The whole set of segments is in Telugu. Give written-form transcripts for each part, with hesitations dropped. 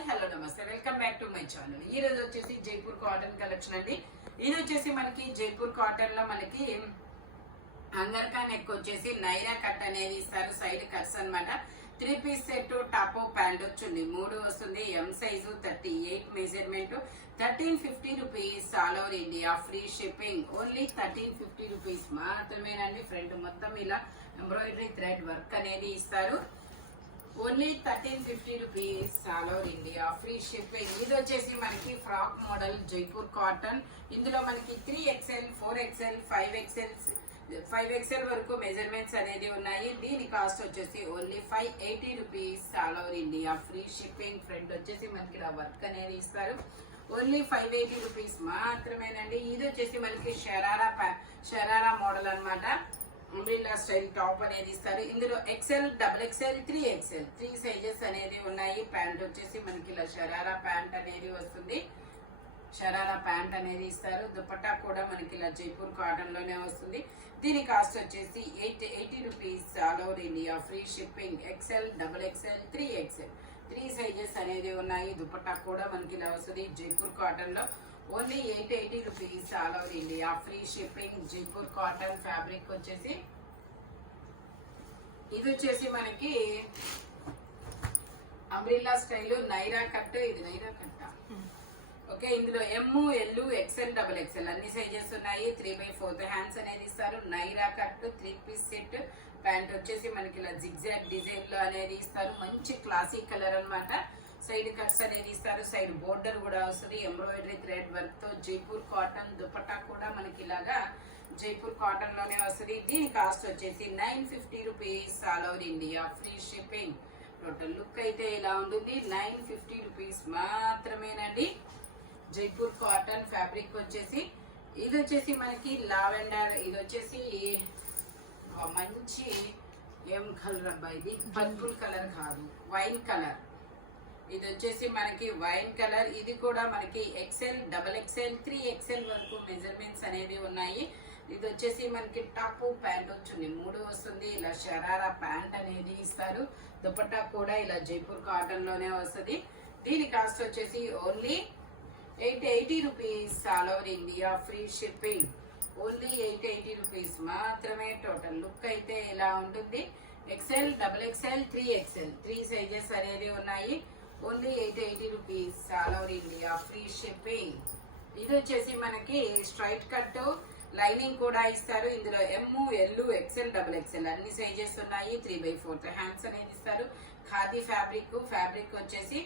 హాయ్ హలో నమస్తే welcome back to my channel. ఈ రోజు వచ్చేసి జైపూర్ కాటన్ కలెక్షన్ అండి. ఇది వచ్చేసి మనకి జైపూర్ కాటన్ లో మనకి అంగర్కా నెక్ వచ్చేసి నైరా కట్ అనేది ఇస్తారు. సైడ్ కట్స్ అన్నమాట. 3 పీస్ సెట్ టాప్ ప్యాంట్ వచ్చింది. 3 వస్తుంది. M size 38 measurement. 1350 rupees all over India. Free shipping. Only 1350 rupees మాత్రమేనండి. ఫ్రంట్ మొత్తం ఇలా ఎంబ్రాయిడరీ థ్రెడ్ వర్క్ అనేది ఇస్తారు. Only 1350 rupees all over India. Free shipping. ఇది వచ్చేసి మనకి ఫ్రాక్ మోడల్ జైపూర్ కాటన్. ఇందులో మనకి 3XL 4XL 5XL వరకు మెజర్మెంట్స్ అనేది ఉన్నాయి. దీని కాస్ట్ వచ్చేసి only 580 rupees all over India. Free shipping. Front వచ్చేసి మనకి ఇలా వర్క్ అనేది ఇస్తారు. ఓన్లీ 580 రూపీస్ మాత్రమేనండి. ఇది వచ్చేసి మనకి షరారా మోడల్ అన్నమాట. అంబ్రెల్లా స్టైల్ టాప్ అనేది ఇస్తారు. ఇందులో XL, XXL, 3XL 3 సైజెస్ అనేది ఉన్నాయి. ప్యాంట్ వచ్చేసి మనకి ఇలా షరారా ప్యాంట్ అనేది వస్తుంది. షరారా ప్యాంట్ అనేది ఇస్తారు. దుపట్టా కూడా మనకి ఇలా జైపూర్ కాటన్ లోనే వస్తుంది. దీని కాస్ట్ వచ్చేసి 880 rupees all over India. Free shipping. XL, XXL, 3XL 3 sizes అనేది ఉన్నాయి. దుపట్టా కూడా మనకి ఇలా వస్తుంది జైపూర్ కాటన్ లో. Only 880 rupees all over India. Free shipping. Jaipur cotton fabric వచ్చేసి ఇది వచ్చేసి మనకి అంబ్రెల్లా స్టైల్ నైరా కట్. ఇది నైరా కట్ ఓకే. ఇందులో ML, XL, XXL అన్ని సైజెస్ ఉన్నాయి. 3/4 హ్యాండ్స్ అనేది ఇస్తారు. Naira cut 3 piece set. Pant వచ్చేసి మనకి ఇలా జిగ్జాగ్ డిజైన్ లో అనేది ఇస్తారు. మంచి క్లాసిక్ కలర్ అన్నమాట. సైడ్ కట్స్ అనేది ఇస్తారు. సైడ్ బోర్డర్ కూడా వస్తుంది. ఎంబ్రాయిడరీ థ్రెడ్ వర్క్ తో జైపూర్ కాటన్. దుపట్టా కూడా మనకి ఇలాగా జైపూర్ కాటన్ లోనే వస్తుంది. దీని కాస్ట్ వచ్చేసి 950 rupees all over India. Free shipping. Total look అయితే ఇలా ఉంటుంది. 950 రూపీస్ మాత్రమేనండి. జైపూర్ కాటన్ ఫ్యాబ్రిక్ వచ్చేసి ఇది వచ్చేసి మనకి లావెండర్. ఇది వచ్చేసి మంచి ఏం కలర్ అబ్బా, ఇది పర్పుల్ కలర్ కాదు, వైన్ కలర్. ఇది వచ్చేసి మనకి వైన్ కలర్. ఇది కూడా మనకి XL, XXL, 3XL వరకు మెజర్మెంట్స్ అనేది ఉన్నాయి. ఇది వచ్చేసి మనకి టాప్ ప్యాంట్ వచ్చింది. 3 వస్తుంది. ఇలా షరారా ప్యాంట్ అనేది ఇస్తారు. దుపట్టా కూడా ఇలా జైపూర్ కాటన్ లోనే వస్తుంది. దీని కాస్ట్ వచ్చేసి only 880 rupees all over India. Free shipping. Only 880 rupees మాత్రమే. టోటల్ లుక్ అయితే ఇలా ఉంటుంది. XL, XXL, 3XL 3 సైజెస్ అనేది ఉన్నాయి. Only 880 rupees all over India. Free shipping. ఇది వచ్చేసి మనకి స్ట్రైట్ కట్ లైనింగ్ కూడా ఇస్తారు. ఇందులో ML, XL, XXL అన్ని సైజెస్ ఉన్నాయి. 3/4 హ్యాండ్స్ అనేది ఇస్తారు. ఖాదీ ఫ్యాబ్రిక్ వచ్చేసి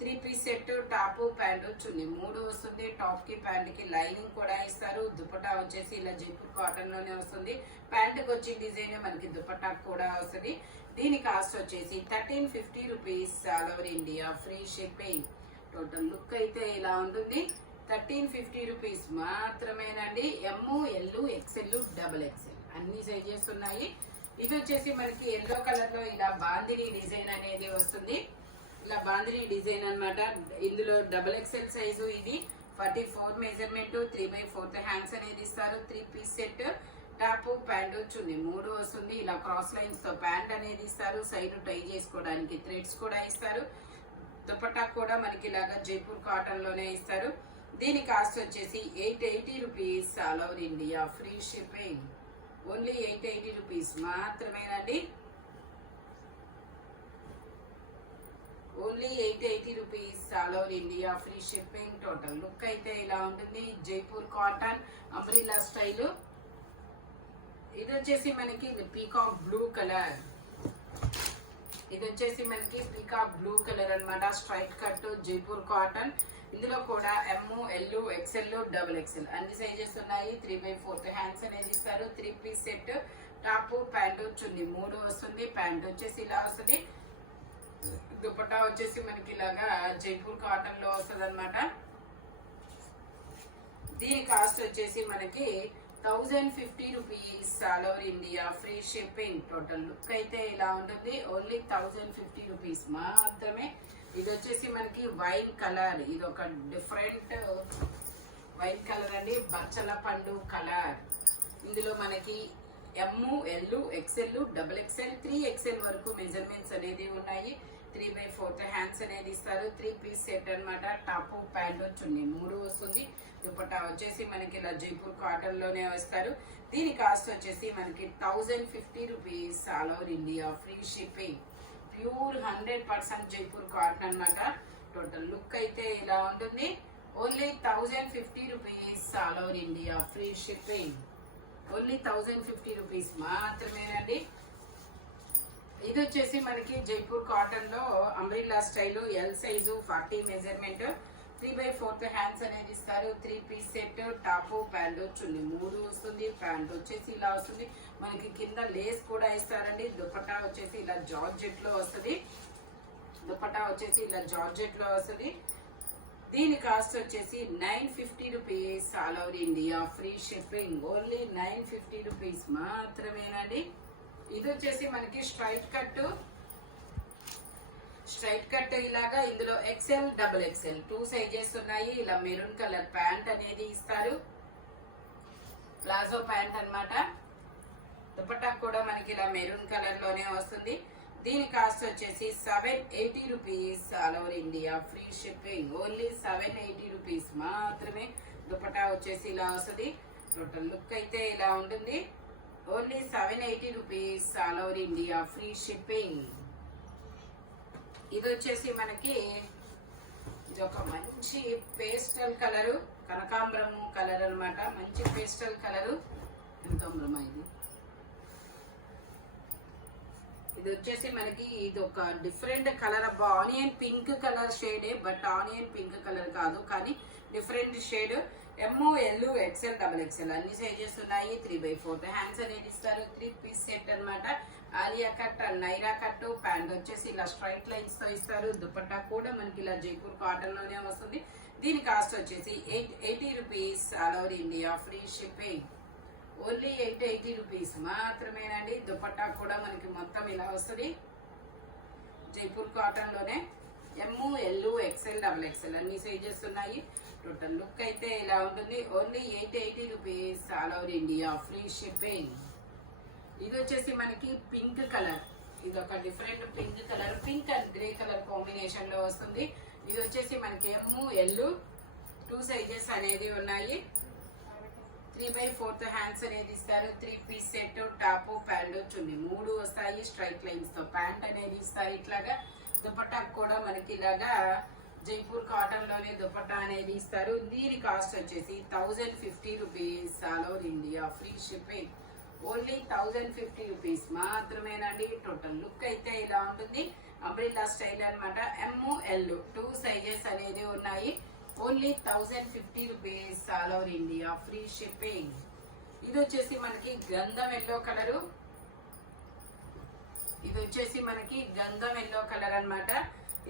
3 పీస్ సెట్. టాప్ ప్యాంట్ వచ్చింది. 3 వస్తుంది. టాప్ కి ప్యాంట్ కి లైనింగ్ కూడా ఇస్తారు. దుపట్టా వచ్చేసి ఇలా జైపూర్ కాటన్ లోనే వస్తుంది. ప్యాంట్ కి వచ్చిన డిజైన్ మనకి దుపట్టా కూడా వస్తుంది. దీని కాస్ట్ వచ్చేసి 1350 rupees all over India. Free shipping. Total look అయితే ఇలా ఉంటుంది. 1350 రూపీస్ మాత్రమేనండి. ML, XL, XXL అన్ని సైజెస్ ఉన్నాయి. ఇది వచ్చేసి మనకి ఎల్లో కలర్ లో ఇలా బాందిని డిజైన్ అనేది వస్తుంది. ఇలా బాందిని డిజైన్ అన్నమాట. ఇందులో XXL సైజు. ఇది 44 మెజర్మెంట్. 3/4 హ్యాండ్స్ అనేది ఇస్తారు. 3 పీస్ సెట్. టాప్ ప్యాంట్ వచ్చింది. 3 వస్తుంది. ఇలా క్రాస్ లైన్స్ తో ప్యాంట్ అనేది ఇస్తారు. సైడ్ టై చేసుకోవడానికి థ్రెడ్స్ కూడా ఇస్తారు. దుపట్టా కూడా మనకి ఇలాగా జైపూర్ కాటన్ లోనే ఇస్తారు. దీని కాస్ట్ వచ్చేసి 880 rupees all over India. Free shipping. Only 880 rupees మాత్రమేనండి. Only 880 rupees all over India. Free shipping. Total look అయితే ఇలా ఉంటుంది. Jaipur cotton umbrella style. ఇది వచ్చేసి మనకి పీకాక్ బ్లూ కలర్. ఇది వచ్చేసి మనకి పీకాక్ బ్లూ కలర్ అన్నమాట. Straight cut Jaipur cotton. ఇందులో కూడా ML, XL, XXL అన్ని సైజెస్ ఉన్నాయి. 3/4 హ్యాండ్స్ అనేది ఇస్తారు. 3 పీస్ సెట్. టాప్ ప్యాంట్ వచ్చింది. 3 వస్తుంది. ప్యాంట్ వచ్చేసి ఇలా వస్తుంది. దుపట్టా వచ్చేసి మనకి ఇలాగా జైపూర్ కాటన్ లో వస్తుంది అనమాట. దీని కాస్ట్ వచ్చేసి మనకి 1050 rupees all over India. Free shipping. Total look అయితే ఇలా ఉంటుంది. ఓన్లీ 1050 రూపీస్ మాత్రమే. ఇది వచ్చేసి మనకి వైన్ కలర్. ఇది ఒక డిఫరెంట్ వైన్ కలర్ అండి. బచ్చల పండు కలర్. ఇందులో మనకి ML, XL, XXL, 3XL వరకు మెజర్మెంట్స్ అనేది ఉన్నాయి. 3/4 హ్యాండ్స్ అనేది ఇస్తారు. 3 పీస్ సెట్ అన్నమాట. టాప్ ప్యాంట్ చున్నీ 3 వస్తుంది. దుపట్టా వచ్చేసి మనకి ఇలా జైపూర్ కాటన్ లోనే వస్తారు. దీని కాస్ట్ వచ్చేసి మనకి 1050 rupees all over India, free shipping. Pure 100% Jaipur cotton అన్నమాట. టోటల్ లుక్ అయితే ఇలా ఉంటుంది. Only 1050 rupees all over India, free shipping. Only 1050 rupees మాత్రమేనండి. ఇది వచ్చేసి మనకి జైపూర్ కాటన్ లో umbrella style, L size, 40 measurement, 3/4 hands అనేది ఇస్తారు. 3 piece set, top pant chunni 3 వస్తుంది. ప్యాంట్ వచ్చేసి ఇలా వస్తుంది. మనకి కింద లేస్ కూడా ఇస్తారండి. దుపట్టా వచ్చేసి ఇలా జార్జెట్ లో వస్తుంది. దుపట్టా వచ్చేసి ఇలా జార్జెట్ లో వస్తుంది. దీని కాస్ట్ వచ్చేసి 950 rupees all over India, free shipping. Only 950 rupees మాత్రమేనండి. ఇది వచ్చేసి మనకి స్ట్రైట్ కట్ ఇలాగా. ఇందులో XL, XXL 2 సైజెస్ ఉన్నాయి. ఇలా మెరూన్ కలర్ ప్యాంట్ అనేది ఇస్తారు. ప్లాజో ప్యాంట్ అన్నమాట. దుపట్టా కూడా మనకి ఇలా మెరూన్ కలర్ లోనే వస్తుంది. దీని కాస్ట్ వచ్చేసి 780 rupees all over India, free shipping. Only 780 rupees మాత్రమే. దుపట్టా వచ్చేసి ఇలా వస్తుంది. టోటల్ లుక్ అయితే ఇలా ఉంటుంది. Only 780 rupees all over India, free shipping. ఇది వచ్చేసి మనకి ఇది ఒక మంచి పేస్టల్ కలరు, కనకాంబరం కలర్ అన్నమాట. మంచి పేస్టల్ కలరు. ఎంత అమ్రమా ఇది? ఇది వచ్చేసి మనకి ఇది ఒక డిఫరెంట్ కలర్. అబ్బా, ఆనియన్ పింక్ కలర్ షేడే, బట్ ఆనియన్ పింక్ కలర్ కాదు, కానీ different shade. ML, XL, XXL అన్ని సైజెస్ ఉన్నాయి. 3/4 హ్యాండ్స్ అనేది ఇస్తారు. 3 పీస్ సెట్ అన్నమాట. Alia cut, Naira cut. Pant వచ్చేసి ఇలా స్ట్రైట్ లైన్స్ తో ఇస్తారు. దుపట్టా కూడా మనకి ఇలా జైపూర్ కాటన్ లోనే వస్తుంది. దీని కాస్ట్ వచ్చేసి 880 rupees all over India, free shipping. Only 880 rupees మాత్రమేనండి. దుపట్టా కూడా మనకి మొత్తం ఇలా వస్తుంది. జైపూర్ కాటన్ లోనే ML, XL, XXL అన్ని సైజెస్ ఉన్నాయి. టోటల్ లుక్ అయితే ఇలా ఉంటుంది. Only 880 rupees all over India, free shipping. ఇది వచ్చేసి మనకి పింక్ కలర్. ఇది ఒక different pink colour. Pink and grey colour combination లో వస్తుంది. ఇది వచ్చేసి మనకి ML 2 సైజెస్ అనేది ఉన్నాయి. 3/4 హ్యాండ్స్ అనేది ఇస్తారు. 3 piece set, top pant chunni 3 వస్తాయి. స్ట్రైట్ లైన్స్ తో ప్యాంట్ అనేది ఇస్తారు. ఇట్లాగా దుపట్టా కూడా మనకి ఇలాగా జైపూర్ కాటన్ లోనే దుపట్టా అనేది ఇస్తారు. దీని కాస్ట్ వచ్చేసి 1050 rupees all over India, free shipping. Only 1050 rupees మాత్రమేనండి. టోటల్ లుక్ అయితే ఇలా ఉంటుంది. అంబ్రిల్లా స్టైల్ అన్నమాట. ML 2 సైజెస్ అనేది ఉన్నాయి. Only 1050 rupees all over India, free shipping. ఇది వచ్చేసి మనకి గంధం ఎల్లో కలరు. ఇది వచ్చేసి మనకి గంధం ఎల్లో కలర్ అన్నమాట.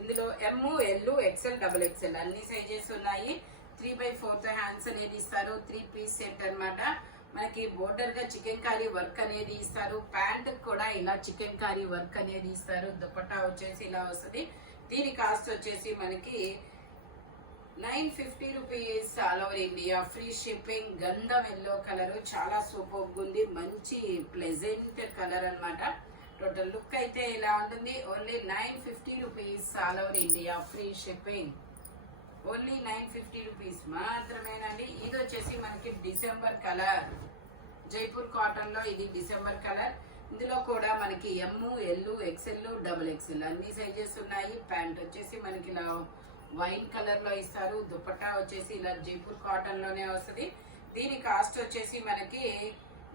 ఇందులో ML, XL, XXL అన్ని సైజెస్ ఉన్నాయి. 3/4 హ్యాండ్స్ అనేది ఇస్తారు. 3 పీస్ సెట్ అన్నమాట. మనకి బోర్డర్ గా చికెన్ కారీ వర్క్ అనేది ఇస్తారు. ప్యాంట్ కూడా ఇలా చికెన్ కారీ వర్క్ అనేది ఇస్తారు. దుపట్టా వచ్చేసి ఇలా వస్తుంది. దీని కాస్ట్ వచ్చేసి మనకి 950 rupees all over India, free shipping. గంధం ఎల్లో కలర్ చాలా సూపర్ ఉంది. మంచి ప్లెజెంట్ కలర్ అన్నమాట. టోటల్ లుక్ అయితే ఇలా ఉంటుంది. Only 950 rupees all over India, free shipping. Only 950 rupees మాత్రమేనండి. ఇది వచ్చేసి మనకి డిసెంబర్ కలర్. జైపూర్ కాటన్ లో ఇది డిసెంబర్ కలర్. ఇందులో కూడా మనకి ML, XL, XXL అన్ని సైజెస్ ఉన్నాయి. ప్యాంట్ వచ్చేసి మనకి ఇలా వైన్ కలర్ లో ఇస్తారు. దుపట్టా వచ్చేసి ఇలా జైపూర్ కాటన్ లోనే వస్తుంది. దీని కాస్ట్ వచ్చేసి మనకి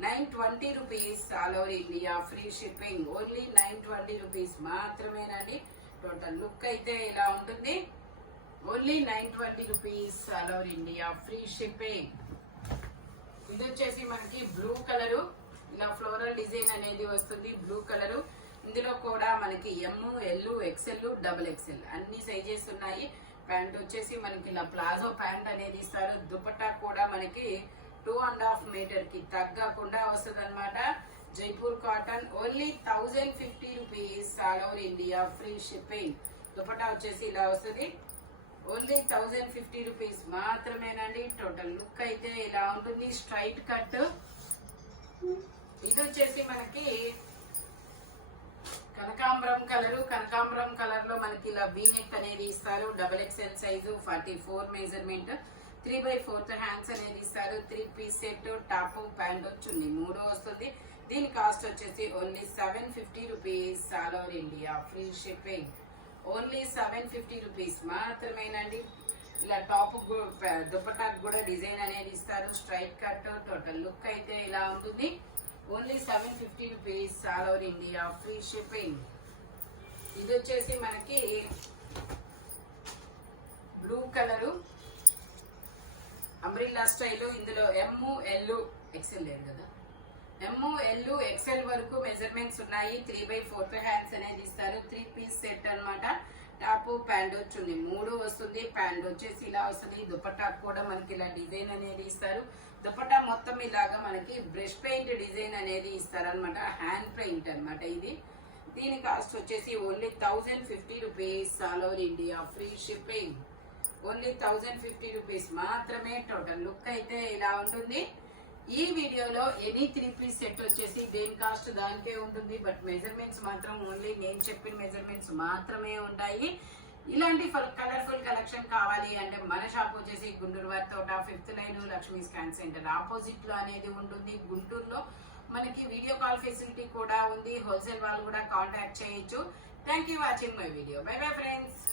920 rupees all over India, free shipping. Only 920 rupees మాత్రమేనండి. టోటల్ లుక్ అయితే ఇలా ఉంటుంది. Only 920 rupees all over India, free shipping. ఇది వచ్చేసి మనకి బ్లూ కలరు. ఇలా ఫ్లోరల్ డిజైన్ అనేది వస్తుంది. Blue colour. ఇందులో కూడా మనకి ML, XL, XXL అన్ని సైజెస్ ఉన్నాయి. ప్యాంట్ వచ్చేసి మనకి ఇలా ప్లాజో ప్యాంట్ అనేది ఇస్తారు. దుపట్టా కూడా మనకి 2.5 మీటర్ కి తగ్గకుండా వస్తుంది అనమాట. Jaipur cotton. Only 1050 rupees all over India, free shipping. Dupatta వచ్చేసి ఇలా వస్తుంది. ఓన్లీ 1050 రూపీస్ మాత్రమేనండి. టోటల్ లుక్ అయితే ఇలా ఉంటుంది. Straight cut. ఇది వచ్చేసి మనకి కనకాంబరం కలర్ లో మనకి ఇలా వీ నెక్ అనేది ఇస్తారు. XXL సైజు 44 మెజర్మెంట్ 3/4 హ్యాండ్స్ అనేది ఇస్తారు. 3 piece set top pant chunni 3 వస్తుంది. దీని కాస్ట్ వచ్చేసి only 750 rupees. All over India free shipping. Only 750 rupees మాత్రమేనండి. ఇలా టాప్ దుపట్టాకు కూడా డిజైన్ అనేది ఇస్తారు. స్ట్రైట్ కట్ టోటల్ లుక్ అయితే ఇలా ఉంటుంది. Only 750 rupees. All over India free shipping. ఇది వచ్చేసి మనకి బ్లూ కలరు అంబ్రిల్లా స్టైల్. ఇందులో XL లేదు కదా, XL వరకు మెజర్మెంట్స్ ఉన్నాయి. 3/4 హ్యాండ్స్ అనేది ఇస్తారు. 3 పీస్ సెట్ అన్నమాట. టాప్ ప్యాంట్ చున్నీ 3 వస్తుంది. ప్యాంట్ వచ్చేసి ఇలా వస్తుంది. దుపట్టా కూడా మనకి ఇలా డిజైన్ అనేది ఇస్తారు. దుపట్టా మొత్తం ఇలాగా మనకి బ్రష్ పెయింట్ డిజైన్ అనేది ఇస్తారు అనమాట. హ్యాండ్ పెయింట్ అనమాట ఇది. దీని కాస్ట్ వచ్చేసి only 1050 rupees. All over India free shipping. Only 1050 rupees మాత్రమే. టోటల్ లుక్ అయితే ఇలా ఉంటుంది. ఈ వీడియోలో ఎనీ 3 పీస్ సెట్ వచ్చేసి దేని కాస్ట్ దానికే ఉంటుంది. బట్ మెజర్మెంట్స్ మాత్రం ఓన్లీ నేను చెప్పిన మెజర్మెంట్స్ మాత్రమే ఉంటాయి. ఇలాంటి కలర్ఫుల్ కలెక్షన్ కావాలి అంటే మన షాప్ వచ్చేసి గుంటూరు వారి తోట 5th line Lakshmi scan centre opposite లో అనేది ఉంటుంది. గుంటూరులో మనకి వీడియో కాల్ ఫెసిలిటీ కూడా ఉంది. హోల్సేల్ వాళ్ళు కూడా కాంటాక్ట్ చేయొచ్చు. Thank you watching my video. By bye friends.